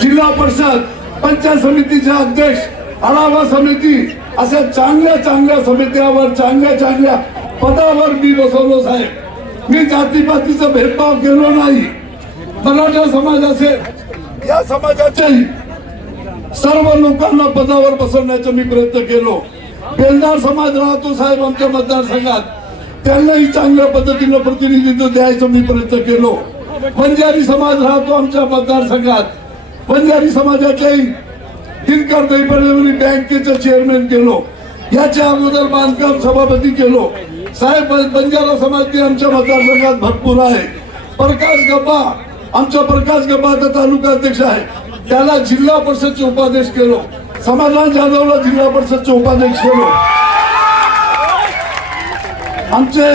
जिल्हा परिषद पंचायत समितीचे अध्यक्ष आढावा समिती अशा चांगल्या चांगल्या समित्यावर चांगल्या चांगल्या पदावर मी बसवलो साहेब. मी जातीपातीचा भेदभाव केलो नाही. मराठा समाज असेल या समाजाच्याही सर्व लोकांना पदावर बसवण्याचा मी प्रयत्न केलो. बेलदार समाज राहतो साहेब आमच्या मतदारसंघात. त्यांनाही चांगल्या पद्धतीनं प्रतिनिधित्व द्यायचं मी प्रयत्न केलो. बंजारी समाज राहतो आमच्या मतदारसंघात. बंजारी समाजाच्याही दिनकर दैपणे बँकेचं चेअरमॅन केलो. याच्या अगोदर बांधकाम सभापती केलो. साहेब बंजारा समाज आमच्या मतदारसंघात भरपूर आहे. प्रकाश गप्पा आमचा प्रकाश गप्पाचा तालुका अध्यक्ष आहे. त्याला जिल्हा परिषदचे उपाध्यक्ष केलो. समाधान जाधवला जिल्हा परिषदचे उपाध्यक्ष केलो. आमचे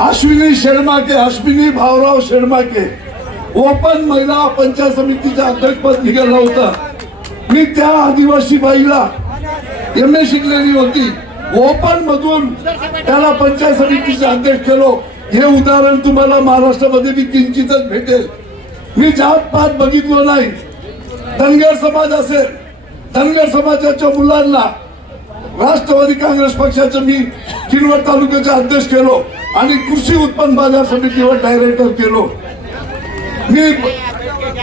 अश्विनी शेडमाके अश्विनी भाऊराव शेडमाके ओपन महिला पंचायत समितीचं अध्यक्षपद निघालं होतं. मी त्या आदिवासी बाईला एम ए शिकलेली होती. ओपन मधून त्याला पंचायत समितीचे अध्यक्ष केलो. हे उदाहरण तुम्हाला महाराष्ट्रामध्ये मी किंचितच भेटेल. मी जात पात बघितलो नाही. धनगर समाज असेल. धनगर समाजाच्या मुलांना राष्ट्रवादी काँग्रेस पक्षाचं मी किनवट तालुक्याचा अध्यक्ष केलो आणि कृषी उत्पन्न बाजार समितीवर डायरेक्टर केलो. मी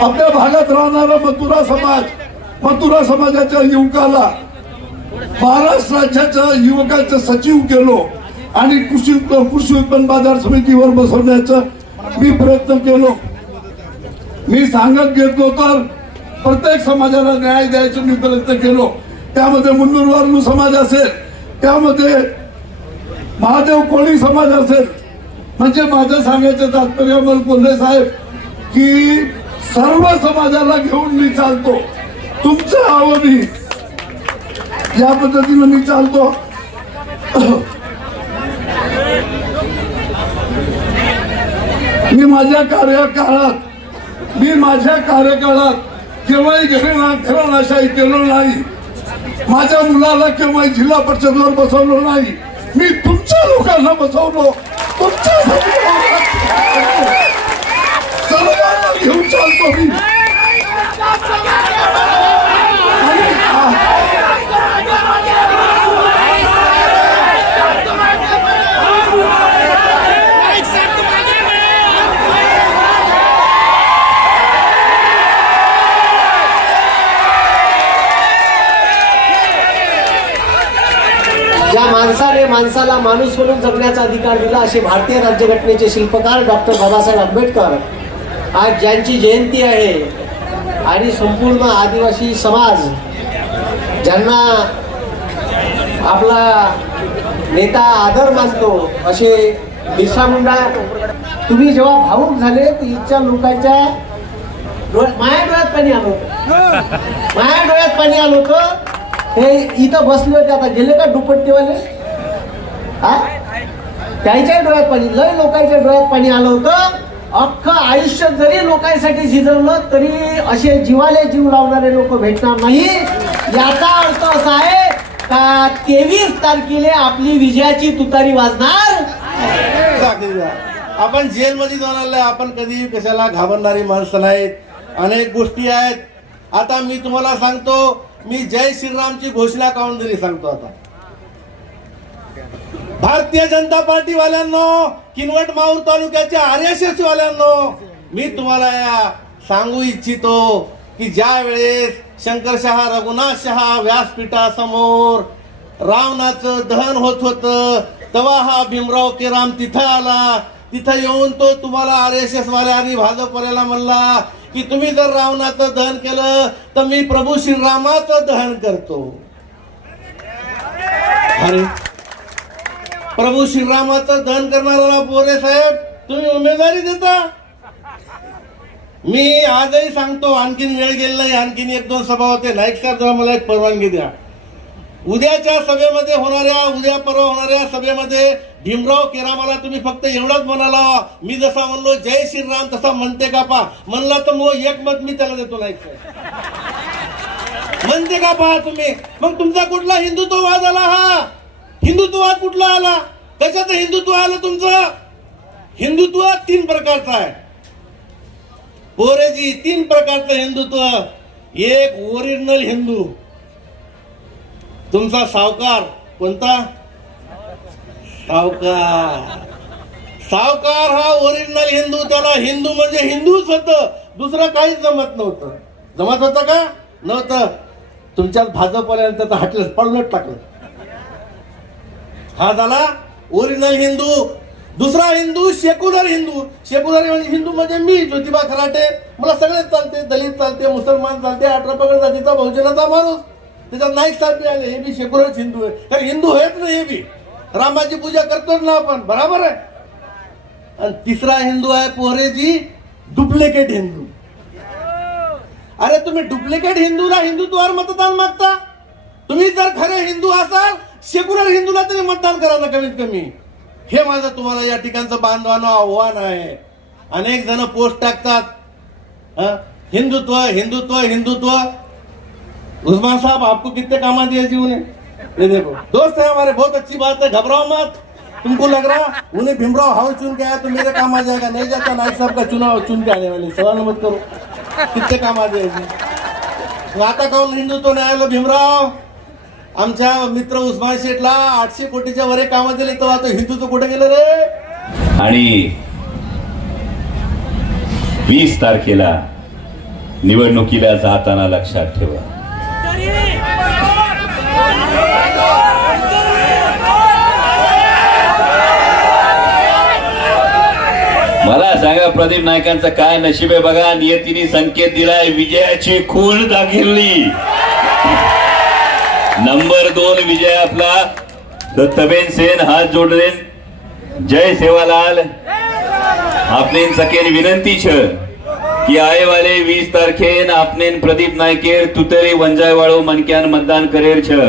आपल्या भागात राहणारा मथुरा समाज मथुरा समाजाच्या युवकाला महाराष्ट्र राज्याच्या युवकाचं सचिव केलो आणि कृषी उत्प- कृषी उत्पन्न बाजार समितीवर बसवण्याचा मी प्रयत्न केलो. मी सांगत घेतलो तर प्रत्येक समाजाला न्याय द्यायचा मी प्रयत्न केलो. त्यामध्ये मुन्नूर समाज असेल त्यामध्ये महादेव कोळी समाज असेल. म्हणजे माझं सांगायचं तात्पर्य अमल कोल्हे साहेब की सर्व समाजाला घेऊन मी चालतो. तुमचं हवं मी. या पद्धतीनं मी चालतो. मी माझ्या कार्यकाळात मी माझ्या कार्यकाळात केव्हाही घराणा घराणाशाही केलो नाही. माझ्या मुलाला केव्हाही जिल्हा परिषदवर बसवलो नाही. मी तुमच्या लोकांना बसवलो. तुमच्या घेऊन चालतो मी ज्या माणसाने माणसाला माणूस म्हणून जगण्याचा अधिकार दिला असे भारतीय राज्यघटनेचे शिल्पकार डॉक्टर बाबासाहेब आंबेडकर. आज ज्यांची जयंती आहे आणि संपूर्ण आदिवासी समाज ज्यांना आपला नेता आदर मानतो असे बिरसा मुंडा तुम्ही जेव्हा भाऊक झाले इथच्या लोकांच्या माया डोळ्यात पाणी आलो माया डोळ्यात पाणी आलो होतं. हे इथं बसले होते आता गेले का दुपट्टीवाले? हा? त्याच्या डोळ्यात पाणी लय लोकांच्या डोळ्यात पाणी आलं होतं. अख्खं आयुष्य जरी लोकांसाठी झिजवलं तरी असे जीवाले जीव लावणारे लोक भेटणार नाही. याचा अर्थ असा आहे का तेवीस तारखेला आपली विजयाची तुतारी वाजणार? आपण जेलमध्ये जाऊन आलोय आपण कधी कशाला घाबरणारी माणसं नाहीत. अनेक गोष्टी आहेत. आता मी तुम्हाला सांगतो मी जय श्रीरामची घोषणा काढून तरी सांगतो आता. भारतीय जनता पार्टी वाल्यांनो किनवट माऊर तालुक्याच्या आर एस एस वाल्यांनो मी तुम्हाला या सांगू इच्छितो की ज्या वेळेस शंकरशहा रघुनाथ शहा व्यासपीठासमोर रावणाचं दहन होत होत तेव्हा हा भीमराव केराम तिथं आला. तिथं येऊन तो तुम्हाला आर एस एस वाल्या आणि भाजपवाल्याला म्हणला की तुम्ही जर रावणाचं दहन केलं तर मी प्रभू श्रीरामाचं दहन करतो. अरे! प्रभू श्रीरामाचं दहन करणारा बोरे साहेब तुम्ही उमेदवारी देता? मी आजही सांगतो आणखीन वेळ गेलेला नाही आणखीन एक दोन सभा होते. नाईक साहेब जरा मला एक परवानगी द्या. उद्याच्या सभेमध्ये होणाऱ्या उद्या परवा होणाऱ्या सभेमध्ये भीमराव केरामाला तुम्ही फक्त एवढाच म्हणाला. मी जसा म्हणलो जय श्रीराम तसा म्हणते का पा म्हणला तर मग एक मत मी त्याला देतो नाईक साहेब म्हणते का पहा तुम्ही? मग तुमचा कुठला हिंदुत्ववाद आला हा? हिंदुत्ववाद कुठला आला? त्याच्यात हिंदुत्व आलं तुमचं? हिंदुत्व तीन प्रकारचं आहे. पोरेजी तीन प्रकारचं हिंदुत्व. एक ओरिजिनल हिंदू. तुमचा सावकार कोणता? सावकार. सावकार हा ओरिजिनल हिंदू त्याला हिंदू म्हणजे हिंदूच होत. दुसरं काहीच जमत नव्हतं. जमत होतं का? नव्हतं. तुमच्यात भाजप आल्यानंतर हटलं पडलंच टाकलं. हा झाला ओरिजिनल हिंदू दुसरा हिंदू सेक्युलर हिंदू. सेक्युलर म्हणजे हिंदू म्हणजे मी ज्योतिबा खराटे. मला सगळेच चालते दलित चालते मुसलमान चालते अठरा पगड जातीचा बहुजनाचा माणूस. त्याच्यात नाईक साहेब आले हे बी सेक्युलर हिंदू आहे. कारण हिंदू आहेत ना हे बी. रामाची पूजा करतोच ना आपण. बराबर आहे? आणि तिसरा हिंदू आहे पोहरेजी डुप्लिकेट हिंदू. अरे तुम्ही डुप्लिकेट हिंदूला हिंदुत्वावर मतदान मागता? तुम्ही जर खरे हिंदू असाल सेक्युलर हिंदूला तरी मतदान करा ना कमीत कमी. हे माझं तुम्हाला या ठिकाणचं बांधवानं आव्हान आहे. अनेक जण पोस्ट टाकतात. हिंदुत्व हिंदुत्व हिंदुत्व. उस्मान साहब आपको कितने काम दिए जीवन? ये देखो. दोस्त है हमारे बहुत अच्छी बात है. घबराओ मत. तुमको लग रहा उन्हें भीमराव हाउ चुन के आया तो मेरे काम आ जाएगा. नहीं जाता नायक साहब का चुनाव चुन के आने वाले. सवाल मत करो. कितने काम आ जाएगी आता कौन हिंदुत्व न्यायालय भीमराव? आमच्या मित्र उस्मान शेठला आठशे कोटीच्या वरे काम दिले तेव्हा आता हिंदुत्व कुठे गेलं रे? आणि वीस तारखेला निवडणुकीला जाताना लक्षात ठेवा. मला सांगा प्रदीप नायकांचं काय नशीब आहे बघा? नियतीने संकेत दिलाय विजयाची खूण दाखिरली नंबर दोन विजय आपला. दत्तबेन सेन हात जोडले जय सेवालाल. आपने सकेन विनंती छ की आए वाले वीस तारखेन आपने प्रदीप नायकेर तुतरी वंजायवाळो मनक्यान मतदान करेल छ.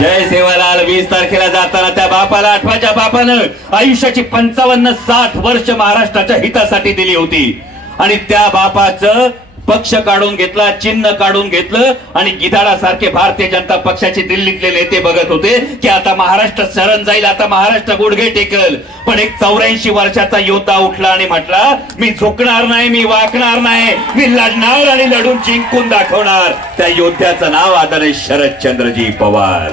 जय सेवालाल वीस तारखेला जाताना त्या बापाला आठवाच्या बापानं आयुष्याची पंचावन्न साठ वर्ष महाराष्ट्राच्या हितासाठी दिली होती. आणि त्या बापाचं पक्ष काढून घेतला चिन्ह काढून घेतलं आणि गिधाडासारखे भारतीय जनता पक्षाचे दिल्लीतले नेते बघत होते की आता महाराष्ट्र शरण जाईल आता महाराष्ट्र गुडघे टेकल. पण एक चौऱ्याऐंशी वर्षाचा योद्धा उठला आणि म्हटला मी झुकणार नाही मी वाकणार नाही मी लढणार आणि लढून जिंकून दाखवणार. त्या योद्ध्याचं नाव आदरणीय शरदचंद्रजी पवार.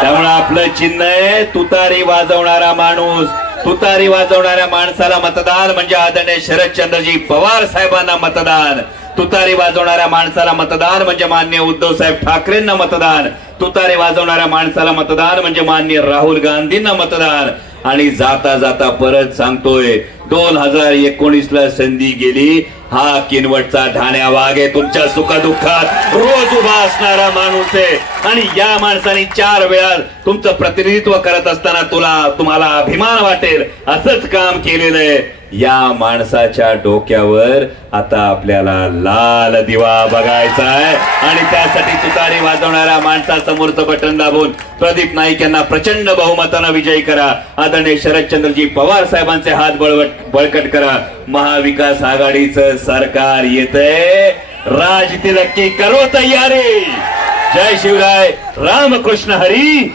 त्यामुळे आपलं चिन्ह आहे तुतारी वाजवणारा माणूस. तुतारी वाजवणाऱ्या माणसाला मतदान म्हणजे आदरणीय शरदचंद्रजी पवार साहेबांना मतदान. तुतारी वाजवणाऱ्या माणसाला मतदान म्हणजे मान्य उद्धव साहेब ठाकरेंना मतदान. तुतारी वाजवणाऱ्या माणसाला मतदान म्हणजे मान्य राहुल गांधींना मतदान. आणि जाता जाता परत सांगतोय दोन हजार एकोणीस ला संधी गेली. हा किनवटचा ढाण्या वाघ आहे तुमच्या सुखदुःखात. रोज उभा असणारा माणूस आहे. आणि या माणसाने चार वेळा तुमचं प्रतिनिधित्व करत असताना तुला तुम्हाला अभिमान वाटेल. असंच काम केलेलं आहे. या माणसाच्या डोक्यावर आता आपल्याला लाल दिवा बघायचा आहे. आणि त्यासाठी तुतारी वाजवणाऱ्या माणसासमोरचं बटन दाबून प्रदीप नाईक यांना प्रचंड बहुमतानं विजयी करा. आदरणीय शरदचंद्रजी पवार साहेबांचे हात बळवट बळकट करा. महाविकास आघाडीचं सरकार येतंय. राज तिलक्की करो तयारी. जय शिवराय. रामकृष्ण हरी.